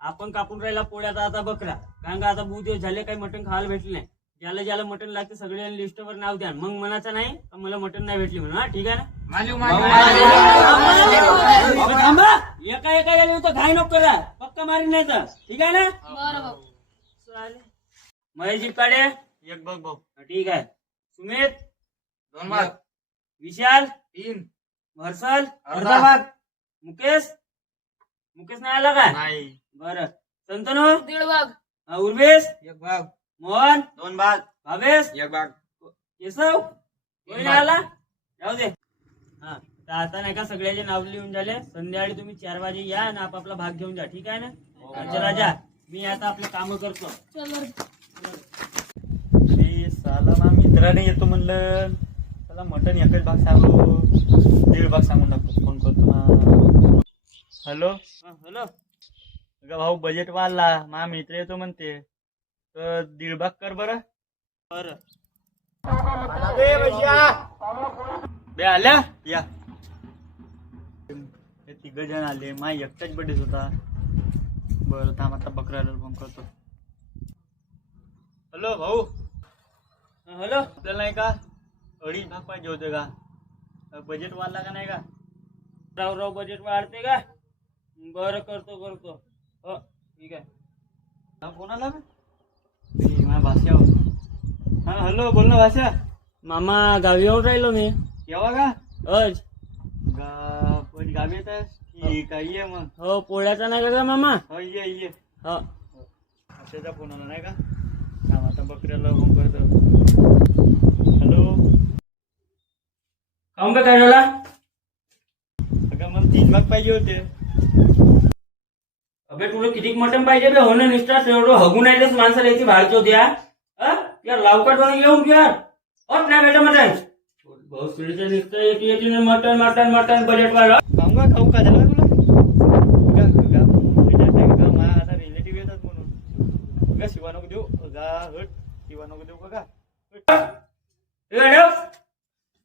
आपण कापून राहिला पोळ्याचा आता बकरा, कारण का आता बहुत दिवस झाले काही मटण खायला भेटले नाही. ज्याला ज्याला मटण लागते सगळ्यांनी लिस्टवर नाव द्या, मग मनाचं नाही तर मला मटण नाही भेटली म्हणून. हा ठीक आहे ना. थांबा, एका एका याला तर घाई नको करा, पक्का मारीन नाही तर. ठीक आहे ना. महेशजी काढे एक बघ भाऊ. ठीक आहे. सुमित 2 भाग. विशाल 3. हर्षल अर्धा. अर्धा भाग. मुकेश नाही आला का? नाही. बरं. संतनू 1.5 भाग. उर्वेश 1 भाग. मोहन 2 भाग. भावेश 1 भाग. केशव कोणी नाही आला. जाऊ दे. हा तर आता नाही का सगळ्याचे नाव लिहून झाले. संध्याकाळी तुम्ही 4 वाजे या आणि आपापला भाग घेऊन जा. ठीक आहे ना. अच्छा राजा, मी आता आपले काम करतो. साला ना मित्राने येतो म्हणलं, त्याला मटन एकच भाग सांगू, 1.5 भाग सांगून टाकतो. फोन करतो ना. Hello hello. अगं भाऊ, बजेट वाढला, मा मित्र येतो म्हणते, तर 1.5 भाग कर बरं. बरं. बे आल्या या. हे 3 जण आले, मा एकटाच बर्थडे होता. बरं थांब, आता बकऱ्याला फोन करतो. हॅलो भाऊ, हॅलो. आपल्याला नाही का 2.5 भाग पाहिजे होते का? बजेट वाढला का नाही का? राव बजेट वाढते का? बरं करतो. हो ठीक आहे. फोन आला का? माझ्या भाषा. हा हॅलो, बोल ना भाषा. मामा गावी येऊन राहिलो मी. केव्हा का? आज गावी येत आहेस? ठीक आहे, ये मग. हो पोळ्याचा नाही का मामा? हो ये. हो. भाषेचा फोन आला नाही का? थांब, आता बकऱ्याला फोन करतो. हॅलो. काऊन का काय झाला? अगं मला 3 भाग पाहिजे होते. अबे तुला किती मटण पाहिजे बे? हो ना निष्ठा एवढं हगून आहे माणसाला याची भाडची होती. यार लावकाट बनून येऊन यार होत नाही बेटा मटण. भाऊ सिडीचं निघतं येते मटण बजेट वाढ. खाऊ का झालं तुला? आता रिलेटिव्ह येतात म्हणून. शिवा नको देऊ. हट शिवा नको देऊ का?